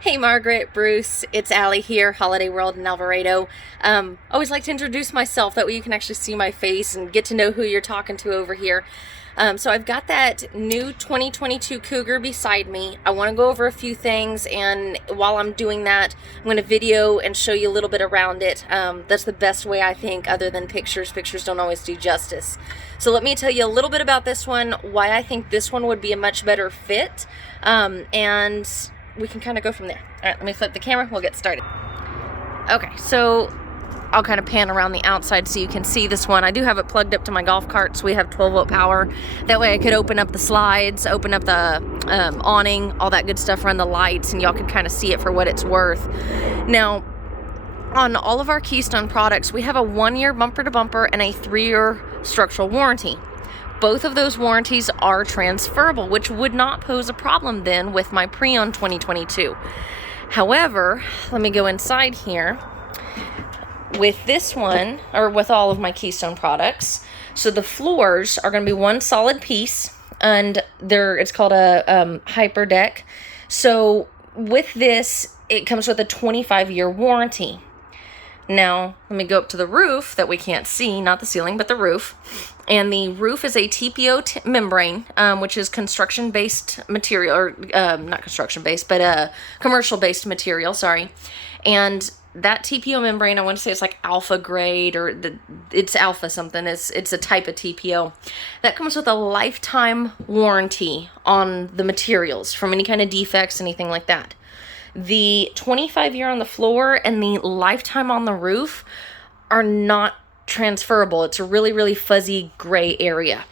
Hey Margaret, Bruce, it's Allie here, Holiday World in Alvarado. Always like to introduce myself, that way you can actually see my face and get to know who you're talking to over here. So I've got that new 2022 Cougar beside me. I want to go over a few things, and while I'm doing that, I'm going to video and show you a little bit around it. That's the best way, I think, other than pictures. Pictures don't always do justice. So let me tell you a little bit about this one, why I think this one would be a much better fit, and we can kind of go from there. All right, let me flip the camera. We'll get started. Okay, so I'll kind of pan around the outside so you can see this one. I do have it plugged up to my golf cart, so we have 12-volt power. That way I could open up the slides, open up the awning, all that good stuff, run the lights, and y'all could kind of see it for what it's worth. Now, on all of our Keystone products, we have a 1-year bumper-to-bumper and a 3-year structural warranty. Both of those warranties are transferable, which would not pose a problem then with my pre-owned 2022. However, let me go inside here. With this one, or with all of my Keystone products, so the floors are going to be one solid piece, and it's called a hyper deck. So with this, it comes with a 25-year warranty. Now, let me go up to the roof that we can't see, not the ceiling, but the roof. And the roof is a TPO membrane, which is construction-based material, or not construction-based, but commercial-based material, sorry. And that TPO membrane, I want to say it's like alpha grade, or it's alpha something. It's a type of TPO. That comes with a lifetime warranty on the materials from any kind of defects, anything like that. The 25-year on the floor and the lifetime on the roof are not transferable. It's a really, really fuzzy gray area.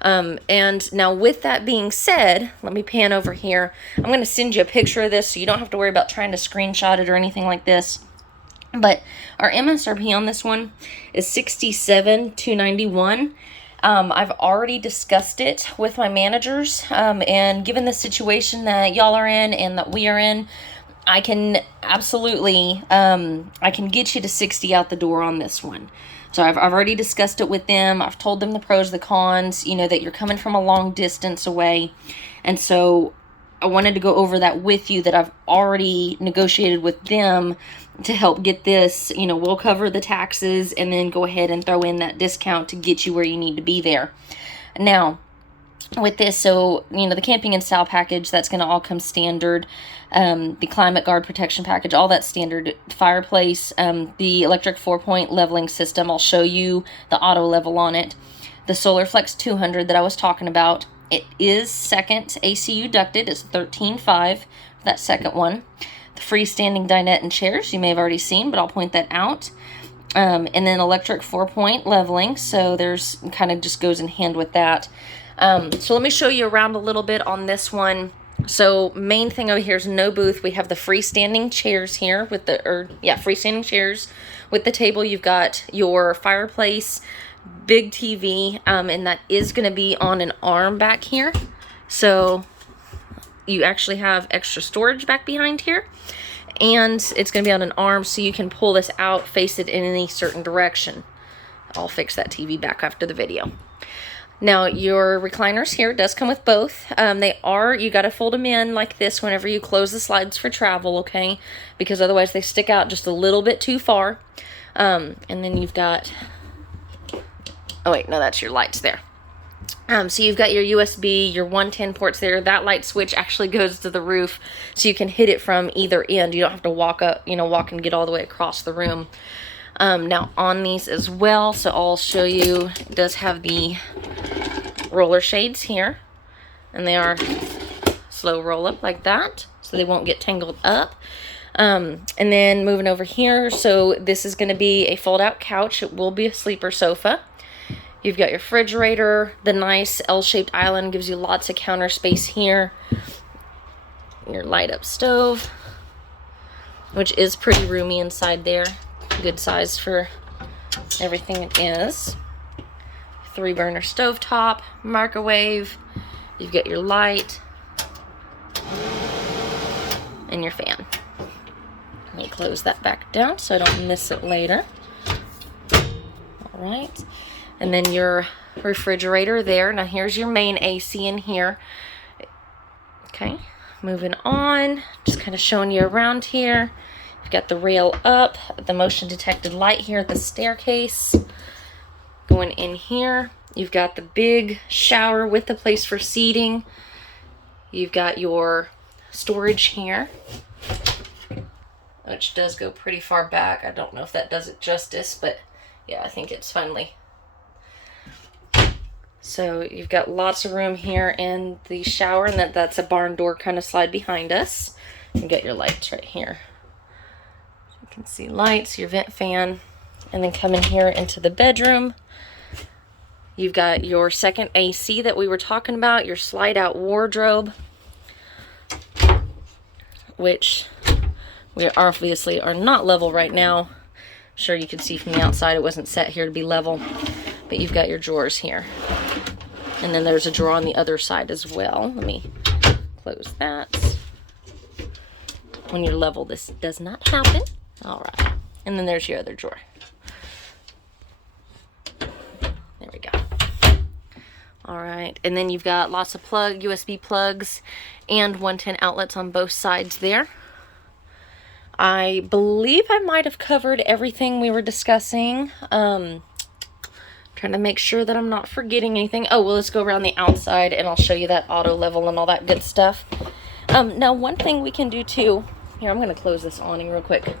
And now with that being said, let me pan over here. I'm going to send you a picture of this so you don't have to worry about trying to screenshot it or anything like this. But our MSRP on this one is $67,291. I've already discussed it with my managers, and given the situation that y'all are in and that we are in, I can absolutely, I can get you to 60 out the door on this one. So I've already discussed it with them. I've told them the pros, the cons, you know, that you're coming from a long distance away. And so I wanted to go over that with you, that I've already negotiated with them to help get this, you know, we'll cover the taxes and then go ahead and throw in that discount to get you where you need to be there. Now, with this, so, you know, the camping and style package, that's going to all come standard. The climate guard protection package, all that standard. Fireplace, the electric 4-point leveling system, I'll show you the auto level on it. The Solar Flex 200 that I was talking about, it is second ACU ducted. It's 13.5, that second one. The freestanding dinette and chairs, you may have already seen, but I'll point that out. And then electric 4-point leveling, so there's kind of just goes in hand with that. So let me show you around a little bit on this one. So main thing over here is no booth. We have the freestanding chairs here with freestanding chairs with the table. You've got your fireplace, big TV, and that is going to be on an arm back here. So you actually have extra storage back behind here, and it's going to be on an arm, so you can pull this out, face it in any certain direction. I'll fix that TV back after the video. Now, your recliners here does come with both. You got to fold them in like this whenever you close the slides for travel, okay? Because otherwise they stick out just a little bit too far. And then you've got, oh wait, no, that's your lights there. So you've got your USB, your 110 ports there. That light switch actually goes to the roof, so you can hit it from either end. You don't have to walk and get all the way across the room. Now on these as well, so I'll show you, it does have the roller shades here, and they are slow roll up like that, so they won't get tangled up. And then moving over here, so this is going to be a fold out couch. It will be a sleeper sofa. You've got your refrigerator, the nice L-shaped island gives you lots of counter space here. Your light up stove, which is pretty roomy inside there. Good size for everything it is. 3-burner stovetop, microwave. You've got your light and your fan. Let me close that back down so I don't miss it later. All right. And then your refrigerator there. Now here's your main AC in here. Okay. moving on, just kind of showing you around here. You've got the rail up, the motion detected light here at the staircase. Going in here, you've got the big shower with the place for seating. You've got your storage here, which does go pretty far back. I don't know if that does it justice, but yeah, I think it's finally. So you've got lots of room here in the shower, and that's a barn door kind of slide behind us. You got your lights right here. You can see lights, your vent fan, and then come in here into the bedroom. You've got your second AC that we were talking about, your slide out wardrobe, which we obviously are not level right now. I'm sure you can see from the outside it wasn't set here to be level, but you've got your drawers here. And then there's a drawer on the other side as well. Let me close that. When you're level, this does not happen. All right. And then there's your other drawer. There we go. All right, and then you've got lots of USB plugs and 110 outlets on both sides there. I believe I might have covered everything we were discussing. Trying to make sure that I'm not forgetting anything. Oh, well, let's go around the outside and I'll show you that auto level and all that good stuff. Now, one thing we can do too, here, I'm going to close this awning real quick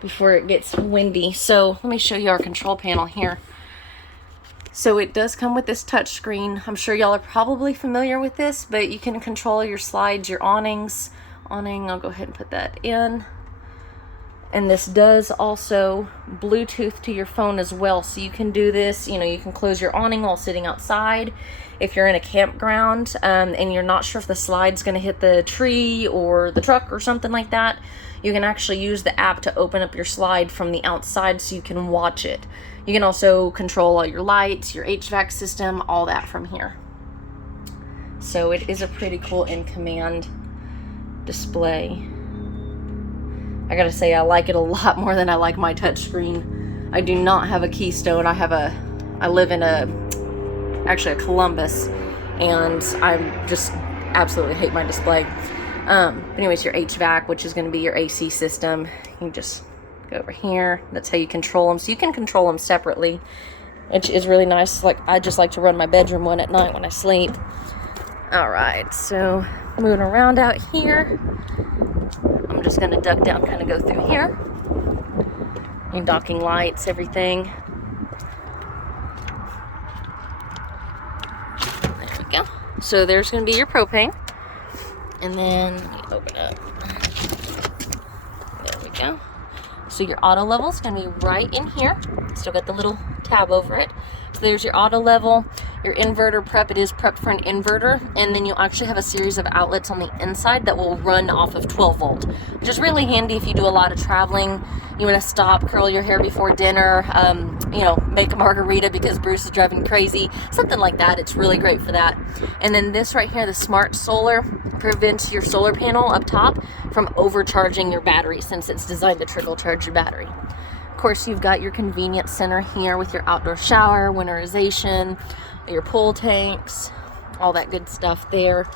before it gets windy. So let me show you our control panel here. So it does come with this touch screen. I'm sure y'all are probably familiar with this, but you can control your slides, your awnings. Awning, I'll go ahead and put that in. And this does also Bluetooth to your phone as well. So you can do this, you know, you can close your awning while sitting outside. If you're in a campground and you're not sure if the slide's gonna hit the tree or the truck or something like that, you can actually use the app to open up your slide from the outside so you can watch it. You can also control all your lights, your HVAC system, all that from here. So it is a pretty cool in-command display. I gotta say, I like it a lot more than I like my touchscreen. I do not have a Keystone. I live in actually a Columbus, and I just absolutely hate my display. But anyways, your HVAC, which is gonna be your AC system, you can just go over here. That's how you control them. So you can control them separately, which is really nice. Like, I just like to run my bedroom one at night when I sleep. All right, so moving around out here. I'm just going to duck down, kind of go through here. Your docking lights, everything. There we go. So there's going to be your propane. And then you open up. There we go. So your auto level is going to be right in here. Still got the little tab over it. So there's your auto level. Your inverter prep, it is prepped for an inverter, and then you'll actually have a series of outlets on the inside that will run off of 12 volt, which is really handy if you do a lot of traveling. You want to stop, curl your hair before dinner, you know, make a margarita because Bruce is driving crazy, something like that. It's really great for that. And then this right here, the smart solar, prevents your solar panel up top from overcharging your battery, since it's designed to trickle charge your battery. Of course, you've got your convenience center here with your outdoor shower, winterization, your pool tanks, all that good stuff there.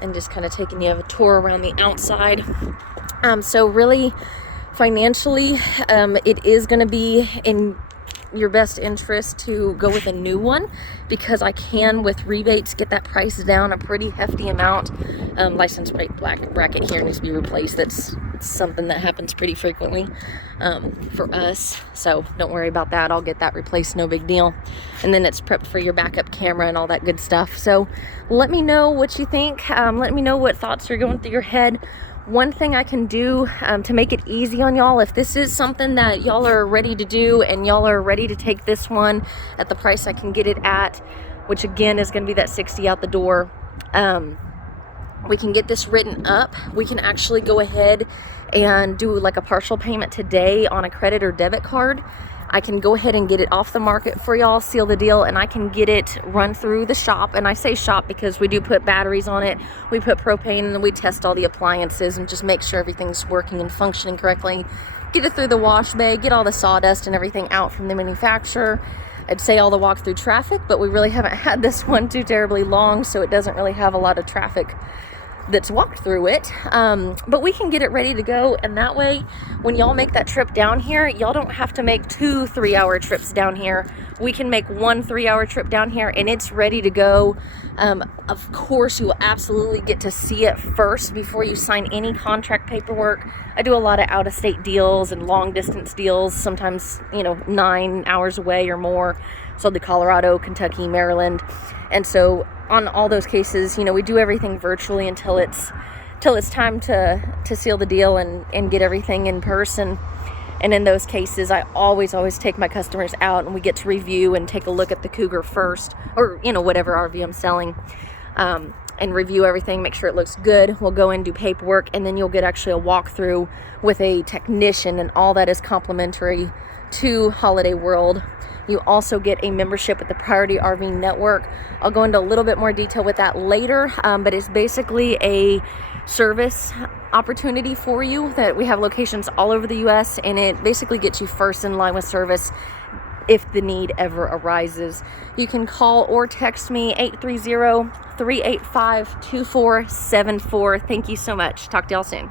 And just kind of taking you a tour around the outside. So really, financially, it is going to be in your best interest to go with a new one, because I can, with rebates, get that price down a pretty hefty amount. License plate bracket here needs to be replaced. That's something that happens pretty frequently for us, so don't worry about that. I'll get that replaced, no big deal. And then it's prepped for your backup camera and all that good stuff. So let me know what you think. Let me know what thoughts are going through your head. One thing I can do to make it easy on y'all, if this is something that y'all are ready to do and y'all are ready to take this one at the price I can get it at, which again is going to be that $60 out the door, we can get this written up. We can actually go ahead and do like a partial payment today on a credit or debit card. I can go ahead and get it off the market for y'all, seal the deal, and I can get it run through the shop. And I say shop because we do put batteries on it, we put propane, and then we test all the appliances and just make sure everything's working and functioning correctly. Get it through the wash bay, get all the sawdust and everything out from the manufacturer. I'd say all the walk through traffic, but we really haven't had this one too terribly long, so it doesn't really have a lot of traffic that's walked through it, but we can get it ready to go, and that way when y'all make that trip down here, y'all don't have to make 2 3-hour trips down here. We can make 1 3-hour trip down here and it's ready to go. Of course, you will absolutely get to see it first before you sign any contract paperwork. I do a lot of out-of-state deals and long-distance deals, sometimes 9 hours away or more. So the Colorado, Kentucky, Maryland, and so on all those cases, we do everything virtually until it's time to seal the deal and get everything in person. And in those cases, I always take my customers out and we get to review and take a look at the Cougar first, or whatever RV I'm selling, and review everything, make sure it looks good. We'll go in, do paperwork, and then you'll get actually a walkthrough with a technician, and all that is complimentary to Holiday World. You also get a membership with the Priority RV Network. I'll go into a little bit more detail with that later, but it's basically a service opportunity for you that we have locations all over the U.S., and it basically gets you first in line with service if the need ever arises. You can call or text me 830-385-2474. Thank you so much. Talk to y'all soon.